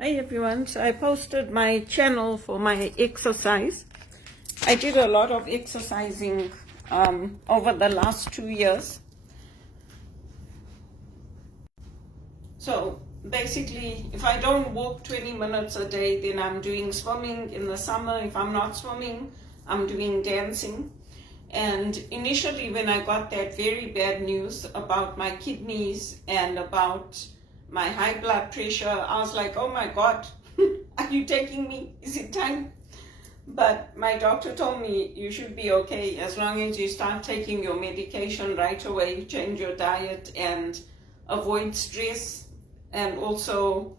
Hi everyone, so I posted my channel for my exercise. I did a lot of exercising over the last 2 years. So basically, if I don't walk 20 minutes a day, then I'm doing swimming in the summer. If I'm not swimming, I'm doing dancing. And initially when I got that very bad news about my kidneys and about my high blood pressure, I was like, oh my God, are you taking me? Is it time? But my doctor told me you should be okay as long as you start taking your medication right away, change your diet and avoid stress, and also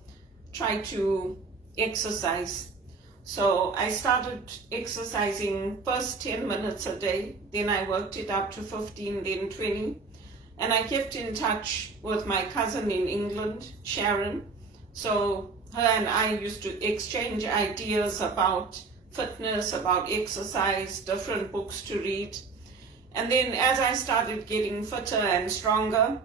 try to exercise. So I started exercising first 10 minutes a day, then I worked it up to 15, then 20. And I kept in touch with my cousin in England, Sharon. So her and I used to exchange ideas about fitness, about exercise, different books to read. And then as I started getting fitter and stronger,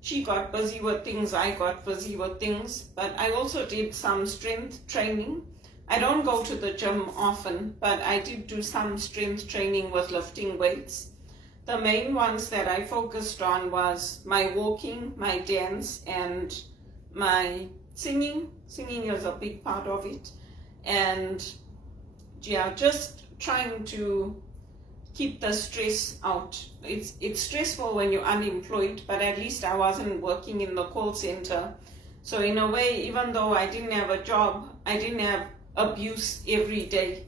she got busy with things, I got busy with things. But I also did some strength training. I don't go to the gym often, but I did do some strength training with lifting weights. The main ones that I focused on was my walking, my dance, and my singing. Singing is a big part of it. And yeah, just trying to keep the stress out. It's stressful when you're unemployed, but at least I wasn't working in the call center. So in a way, even though I didn't have a job, I didn't have abuse every day.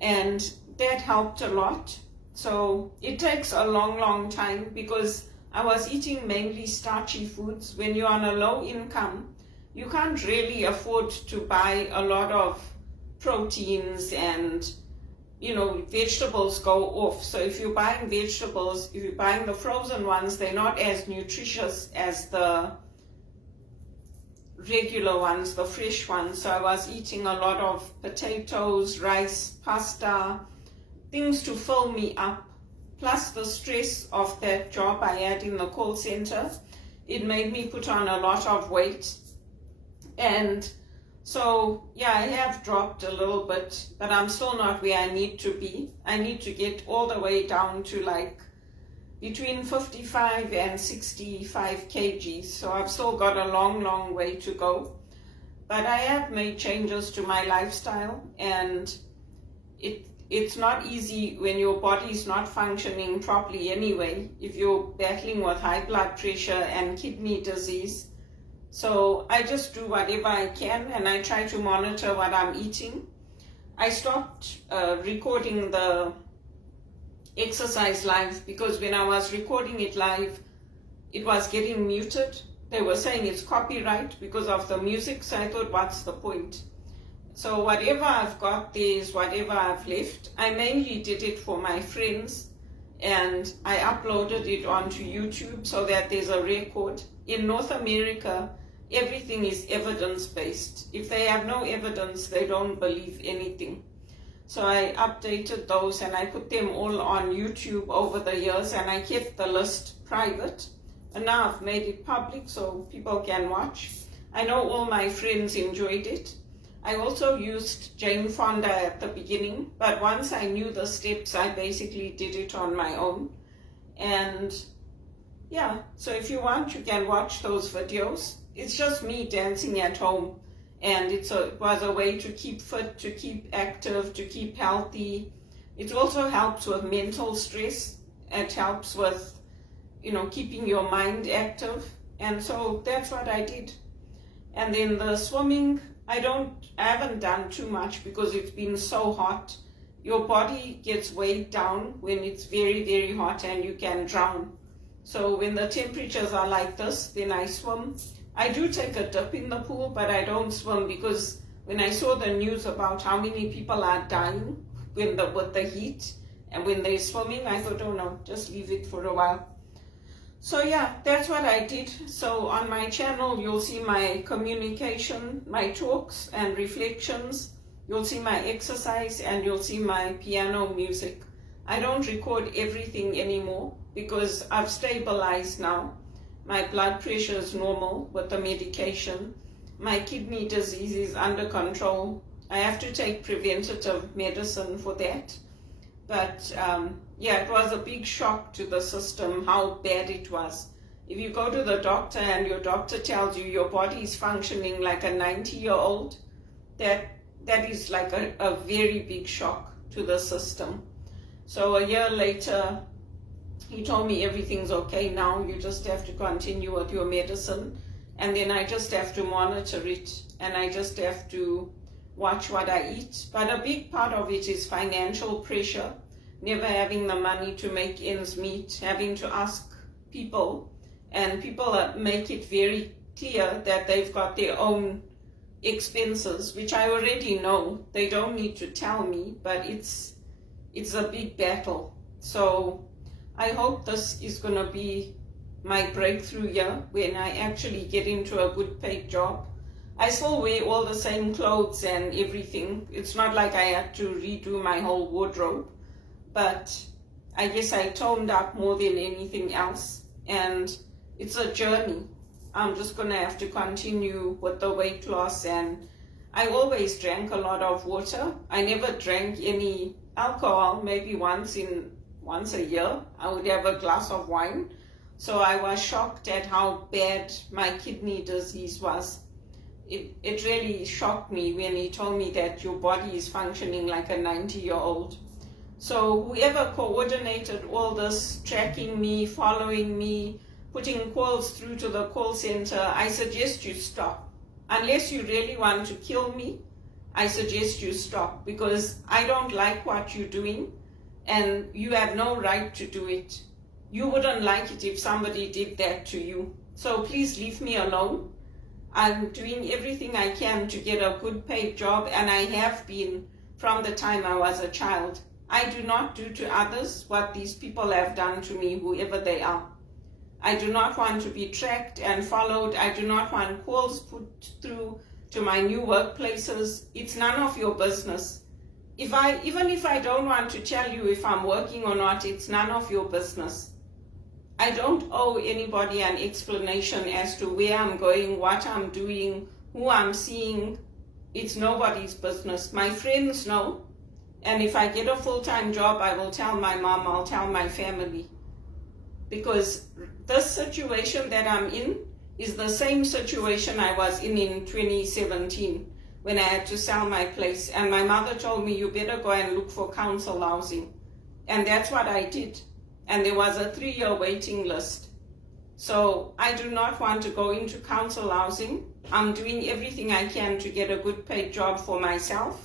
And that helped a lot. So it takes a long time because I was eating mainly starchy foods. When you're on a low income, you can't really afford to buy a lot of proteins, and vegetables go off. So if you're buying vegetables, if you're buying the frozen ones, they're not as nutritious as the regular ones, the fresh ones. So I was eating a lot of potatoes, rice, pasta, things to fill me up. Plus the stress of that job I had in the call center, it made me put on a lot of weight. And so yeah, I have dropped a little bit, but I'm still not where I need to be. I need to get all the way down to like between 55 and 65 kgs. So I've still got a long way to go. But I have made changes to my lifestyle, and it's not easy when your body is not functioning properly anyway, if you're battling with high blood pressure and kidney disease. So I just do whatever I can, and I try to monitor what I'm eating. I stopped recording the exercise live because when I was recording it live, it was getting muted. They were saying it's copyright because of the music, so I thought, what's the point? So whatever I've got there is whatever I've left. I mainly did it for my friends, and I uploaded it onto YouTube so that there's a record. In North America, everything is evidence-based. If they have no evidence, they don't believe anything. So I updated those and I put them all on YouTube over the years, and I kept the list private. And now I've made it public so people can watch. I know all my friends enjoyed it. I also used Jane Fonda at the beginning, but once I knew the steps, I basically did it on my own. And yeah, so if you want, you can watch those videos. It's just me dancing at home, and it was a way to keep fit, to keep active, to keep healthy. It also helps with mental stress. It helps with, keeping your mind active. And so that's what I did. And then the swimming, I haven't done too much because it's been so hot. Your body gets weighed down when it's very hot and you can drown. So when the temperatures are like this, then I swim. I do take a dip in the pool, but I don't swim because when I saw the news about how many people are dying with the heat and when they're swimming, I thought, oh no, just leave it for a while. So yeah, that's what I did. So on my channel, you'll see my communication, my talks and reflections. You'll see my exercise, and you'll see my piano music. I don't record everything anymore because I've stabilized now. My blood pressure is normal with the medication. my kidney disease is under control. I have to take preventative medicine for that. But yeah, it was a big shock to the system how bad it was. If you go to the doctor and your doctor tells you your body is functioning like a 90-year-old, that is like a very big shock to the system. So a year later, he told me everything's okay now, you just have to continue with your medicine, and then I just have to monitor it, and I just have to watch what I eat. But a big part of it is financial pressure, never having the money to make ends meet, having to ask people, and people make it very clear that they've got their own expenses, which I already know. They don't need to tell me, but it's a big battle. So I hope this is going to be my breakthrough year when I actually get into a good paid job. I still wear all the same clothes and everything. It's not like I had to redo my whole wardrobe, but I guess I toned up more than anything else, and it's a journey. I'm just going to have to continue with the weight loss, and I always drank a lot of water. I never drank any alcohol. Maybe once a year I would have a glass of wine. So I was shocked at how bad my kidney disease was. It really shocked me when he told me that your body is functioning like a 90-year-old. So whoever coordinated all this, tracking me, following me, putting calls through to the call center, I suggest you stop. Unless you really want to kill me, I suggest you stop, because I don't like what you're doing, and you have no right to do it. You wouldn't like it if somebody did that to you. So please leave me alone. I'm doing everything I can to get a good paid job, and I have been from the time I was a child. I do not do to others what these people have done to me, whoever they are. I do not want to be tracked and followed. I do not want calls put through to my new workplaces. It's none of your business. Even if I don't want to tell you if I'm working or not, it's none of your business. I don't owe anybody an explanation as to where I'm going, what I'm doing, who I'm seeing. It's nobody's business. My friends know, and if I get a full-time job, I will tell my mom, I'll tell my family. Because this situation that I'm in is the same situation I was in 2017 when I had to sell my place, and my mother told me, you better go and look for council housing. And that's what I did. And there was a 3-year waiting list. So I do not want to go into council housing. I'm doing everything I can to get a good paid job for myself.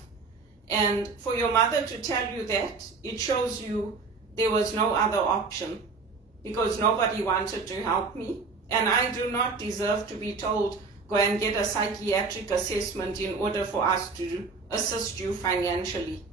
And for your mother to tell you that, it shows you there was no other option, because nobody wanted to help me. And I do not deserve to be told, go and get a psychiatric assessment in order for us to assist you financially.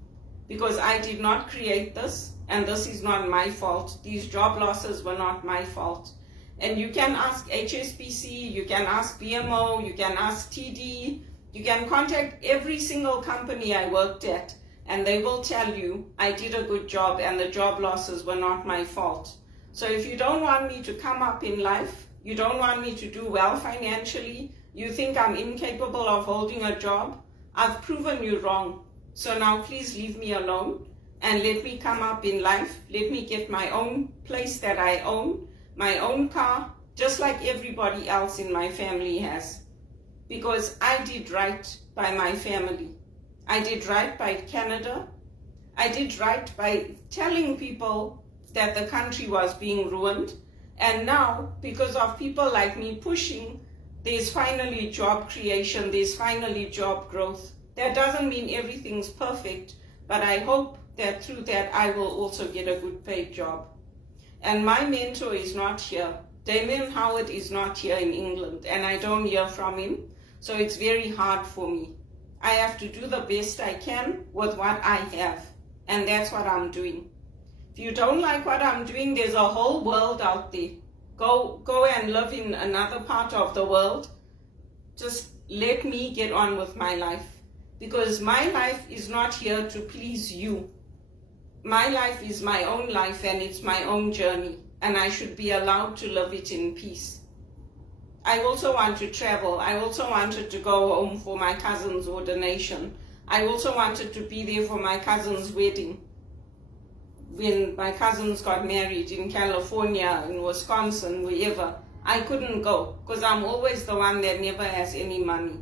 Because I did not create this, and this is not my fault. These job losses were not my fault. And you can ask HSBC, you can ask BMO, you can ask TD, you can contact every single company I worked at, and they will tell you I did a good job and the job losses were not my fault. So if you don't want me to come up in life, you don't want me to do well financially, you think I'm incapable of holding a job, I've proven you wrong. So now please leave me alone and let me come up in life. Let me get my own place that I own, my own car, just like everybody else in my family has. Because I did right by my family. I did right by Canada. I did right by telling people that the country was being ruined. And now, because of people like me pushing, there's finally job creation, there's finally job growth. That doesn't mean everything's perfect, but I hope that through that I will also get a good paid job. And my mentor is not here. Damian Howard is not here in England, and I don't hear from him, so it's very hard for me. I have to do the best I can with what I have, and that's what I'm doing. If you don't like what I'm doing, there's a whole world out there. Go and live in another part of the world. Just let me get on with my life, because my life is not here to please you. My life is my own life, and it's my own journey, and I should be allowed to live it in peace. I also want to travel. I also wanted to go home for my cousin's ordination. I also wanted to be there for my cousin's wedding. When my cousins got married in California, in Wisconsin, wherever, I couldn't go because I'm always the one that never has any money.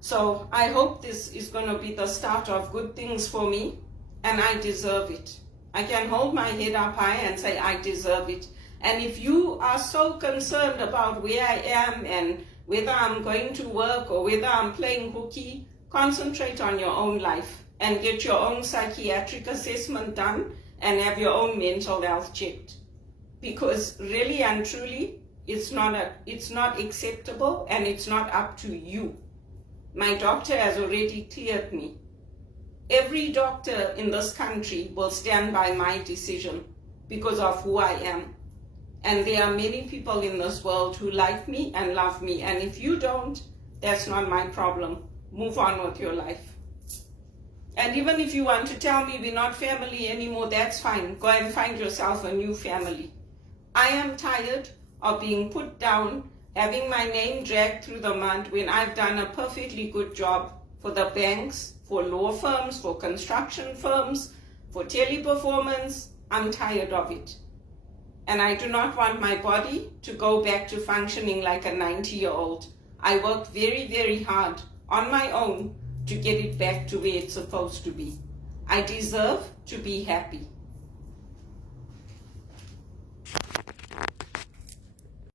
So I hope this is going to be the start of good things for me, and I deserve it. I can hold my head up high and say I deserve it. And if you are so concerned about where I am and whether I'm going to work or whether I'm playing hooky, concentrate on your own life and get your own psychiatric assessment done and have your own mental health checked. Because really and truly, it's not acceptable and it's not up to you. My doctor has already cleared me. Every doctor in this country will stand by my decision because of who I am. And there are many people in this world who like me and love me. And if you don't, that's not my problem. Move on with your life. And even if you want to tell me we're not family anymore, that's fine. Go and find yourself a new family. I am tired of being put down, having my name dragged through the mud when I've done a perfectly good job for the banks, for law firms, for construction firms, for Teleperformance. I'm tired of it. And I do not want my body to go back to functioning like a 90-year-old. I worked very, very hard on my own to get it back to where it's supposed to be. I deserve to be happy.